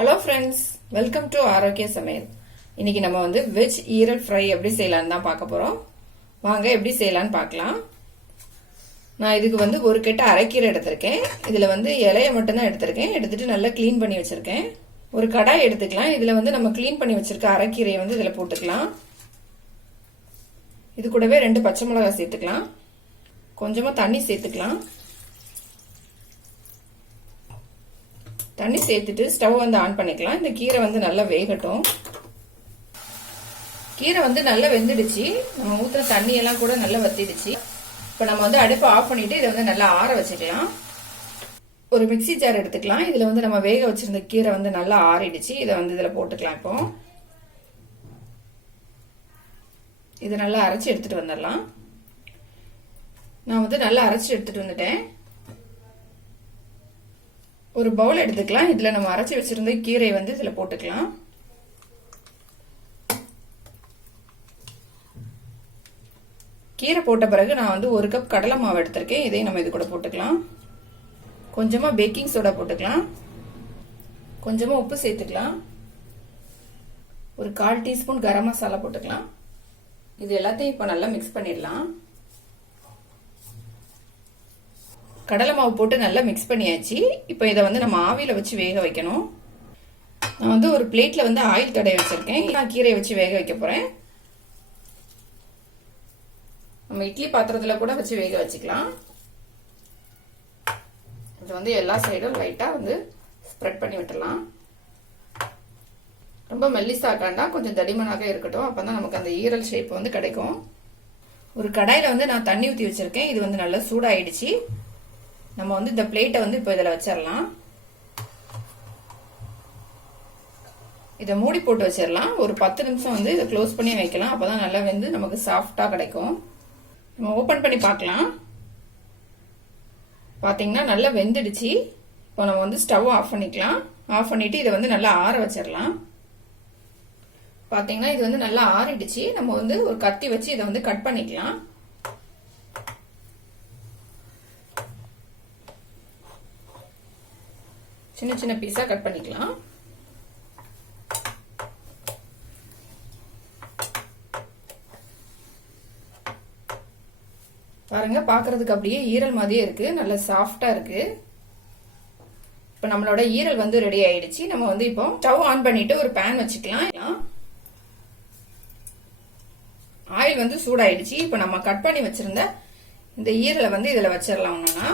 Hello friends, welcome to ஆரோக்கிய சமையல். இன்னைக்கு நம்ம வெஜ் ஈரல் ஃப்ரை எப்படி செய்யலான்னு தான் பார்க்க போறோம். வாங்க எப்படி செய்யலான்னு பார்க்கலாம். நான் இதுக்கு ஒரு கெட்ட அரைக்கீரை எடுத்திருக்கேன். இதுல இலைய மட்டும் தான் எடுத்திருக்கேன். எடுத்துட்டு நல்லா கிளீன் பண்ணி வச்சிருக்கேன். ஒரு கடாய் எடுத்துக்கலாம். இதுல நம்ம கிளீன் பண்ணி வச்சிருக்க அரைக்கீரையை இதுல போட்டுக்கலாம். இது கூடவே 2 பச்சை மிளகாய் சேர்த்துக்கலாம். கொஞ்சமா தண்ணி சேர்த்துக்கலாம். தண்ணி சேர்த்துட்டு ஸ்டவ் ஆன் பண்ணிக்கலாம். இந்த கீரை நல்லா வேகட்டும். கீரை நல்லா வெந்துடுச்சு. நம்ம ஊத்துற தண்ணி எல்லாம் கூட நல்லா வத்திடுச்சு. இப்ப நம்ம அடுப்பை ஆஃப் பண்ணிட்டு இதை நல்லா ஆற வச்சுக்கலாம். ஒரு மிக்சி ஜார் எடுத்துக்கலாம். இதுல நம்ம வேக வச்சிருந்த கீரை நல்லா ஆறிடுச்சு. இதை இதுல போட்டுக்கலாம். இப்போ இதை நல்லா அரைச்சு எடுத்துட்டு வந்துடலாம். நான் நல்லா அரைச்சு எடுத்துட்டு வந்துட்டேன். ஒரு பவுல் எடுத்துக்கலாம். இதுல நம்ம அரைச்சு வச்சிருந்த கீரை இதுல போட்டுக்கலாம். கீரை போட்ட பிறகு நான் 1 கப் கடலை மாவு எடுத்திருக்கேன். இதையும் நம்ம இது கூட போட்டுக்கலாம். கொஞ்சமா பேக்கிங் சோடா போட்டுக்கலாம். கொஞ்சமா உப்பு சேர்த்துக்கலாம். ஒரு 1/4 டீஸ்பூன் கரம் மசாலா போட்டுக்கலாம். இது எல்லாத்தையும் இப்ப நல்லா மிக்ஸ் பண்ணிடலாம். கடலை மாவு போட்டு நல்லா மிக்ஸ் பண்ணியாச்சு. இப்போ இதை நம்ம ஆவியில வச்சு வேக வைக்கணும். நான் ஒரு பிளேட்ல ஆயில் தடவி வச்சிருக்கேன். நான் கீரையை வச்சு வேக வைக்க போறேன். நம்ம இட்லி பாத்திரத்துல கூட வச்சு வேக வச்சுக்கலாம். இது எல்லா சைடும் லைட்டா ஸ்ப்ரெட் பண்ணி விட்டுலாம். ரொம்ப மெல்லிசாக்காண்டா, கொஞ்சம் தடிமனாக இருக்கட்டும். அப்பதான் நமக்கு அந்த ஈரல் ஷேப் கிடைக்கும். ஒரு கடாயில நான் தண்ணி ஊத்தி வச்சிருக்கேன். இது நல்லா சூடாயிடுச்சு. நம்ம இந்த பிளேட்டை இப்ப இதுல வச்சிடலாம். இதை மூடி போட்டு வச்சிடலாம். ஒரு 10 நிமிஷம் இதை க்ளோஸ் பண்ணி வைக்கலாம். அப்பதான் நல்லா நமக்கு சாஃப்டா கிடைக்கும். நம்ம ஓபன் பண்ணி பார்க்கலாம். பாத்தீங்கன்னா நல்லா வெந்துடுச்சு. இப்போ நம்ம ஸ்டவ் ஆஃப் பண்ணிக்கலாம். ஆஃப் பண்ணிட்டு இதை நல்லா ஆற வச்சிடலாம். பாத்தீங்கன்னா இது நல்லா ஆறிடுச்சு. நம்ம ஒரு கத்தி வச்சு இதை கட் பண்ணிக்கலாம். சின்ன சின்ன பீஸா கட் பண்ணிக்கலாம். பாருங்க, பாக்குறதுக்கு அப்படியே ஈரல் மாதிரியே இருக்கு. நல்ல சாஃப்டா இருக்கு. இப்ப நம்மளோட ஈரல் ரெடி ஆயிடுச்சு. நம்ம இப்போ ஸ்டவ் ஆன் பண்ணிட்டு ஒரு பேன் வச்சுக்கலாம். ஆயில் சூடாயிடுச்சு. இப்ப நம்ம கட் பண்ணி வச்சிருந்த இந்த ஈரலை இதுல வச்சிடலாம். ஒண்ணுன்னா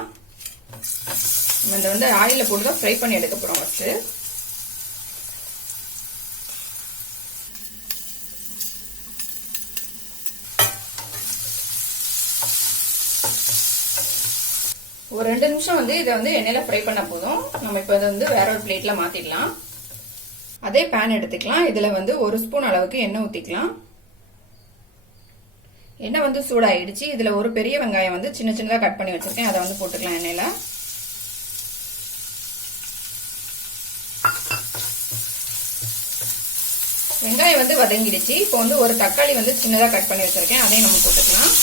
நம்ம இந்த ஆயில போட்டு தான் ஃப்ரை பண்ணி எடுக்க போறோம். ஃபர்ஸ்ட் ஒரு 2 நிமிஷம் இதை எண்ணெயில ஃப்ரை பண்ண போதும். நம்ம இப்ப இதை வேற ஒரு பிளேட்ல மாத்திடலாம். அதே பேன் எடுத்துக்கலாம். இதுல 1 ஸ்பூன் அளவுக்கு எண்ணெய் ஊத்திக்கலாம். எண்ணெய் சூடாயிடுச்சு. இதுல ஒரு பெரிய வெங்காயம் சின்ன சின்னதா கட் பண்ணி வச்சிருக்கேன். அதை போட்டுக்கலாம் எண்ணெயில. வெங்காயம் வதங்கிடுச்சு. இப்போ ஒரு தக்காளி சின்னதா கட் பண்ணி வச்சிருக்கேன். அதையும் நம்ம போட்டுக்கலாம்.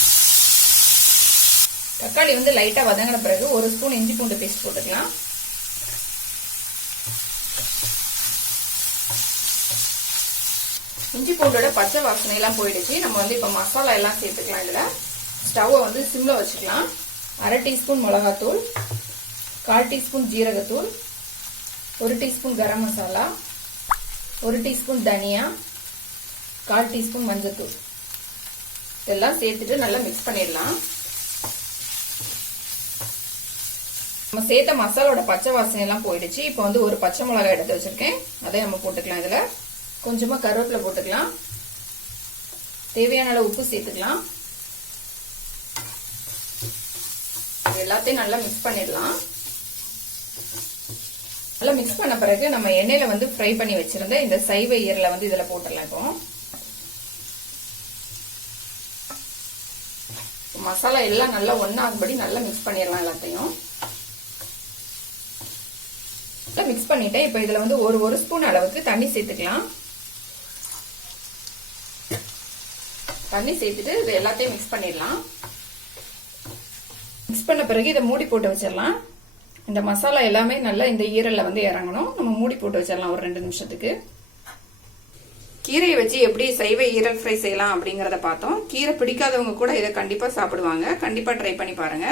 தக்காளி லைட்டா வதங்கின பிறகு 1 ஸ்பூன் இஞ்சி பூண்டு பேஸ்ட் போட்டுக்கலாம். இஞ்சி பூண்டோட பச்சை வாசனை எல்லாம் போயிடுச்சு. நம்ம இப்ப மசாலா எல்லாம் சேர்த்துக்கலாம். இதுல ஸ்டவ் சிம்ல வச்சுக்கலாம். 1/2 டீஸ்பூன் மிளகாத்தூள், 1/4 டீஸ்பூன் ஜீரகத்தூள், 1 டீஸ்பூன் கரம் மசாலா, 1 டீஸ்பூன் தனியா, 1/4 டீஸ்பூன் மஞ்சத்தூள் இதெல்லாம் சேர்த்துட்டு நல்லா மிக்ஸ் பண்ணிடலாம். நம்ம சேர்த்த மசாலோட பச்சை வாசனை எல்லாம் போயிடுச்சு. இப்போ ஒரு பச்சை மிளகாய் எடுத்து வச்சிருக்கேன். அதை நம்ம போட்டுக்கலாம். இதுல கொஞ்சமா கருவேப்பிலை போட்டுக்கலாம். தேவையான அளவு உப்பு சேர்த்துக்கலாம். எல்லாத்தையும் நல்லா மிக்ஸ் பண்ணிடலாம். நல்லா மிக்ஸ் பண்ண பிறகு நம்ம எண்ணெயில ஃப்ரை பண்ணி வச்சிருந்த இந்த சைவ ஈரலை இதுல போட்டுடலாம். இப்போ மசாலா எல்லாம் நல்லா ஒன்னாகும்படி நல்லா மிக்ஸ் பண்ணிடலாம். எல்லாத்தையும் மிக்ஸ் பண்ணிட்டேன். இப்ப இதுல ஒரு ஸ்பூன் அளவுக்கு தண்ணி சேர்த்துக்கலாம். தண்ணி சேர்த்துட்டு இது எல்லாத்தையும் மிக்ஸ் பண்ணிடலாம். மிக்ஸ் பண்ண பிறகு இதை மூடி போட்டு வச்சிடலாம். இந்த மசாலா எல்லாமே நல்லா இந்த ஈரல்ல வந்து இறங்கணும். நம்ம மூடி போட்டு வச்சிடலாம் ஒரு 2 நிமிஷத்துக்கு. கீரையை வச்சு எப்படி சைவ ஈரல் ஃப்ரை செய்யலாம் அப்படிங்கறத பார்த்தோம். கீரை பிடிக்காதவங்க கூட இதை கண்டிப்பா சாப்பிடுவாங்க. கண்டிப்பா ட்ரை பண்ணி பாருங்க.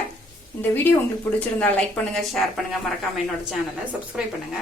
இந்த வீடியோ உங்களுக்கு பிடிச்சிருந்தா லைக் பண்ணுங்க, ஷேர் பண்ணுங்க, மறக்காம என்னோட சேனலை சப்ஸ்கிரைப் பண்ணுங்க.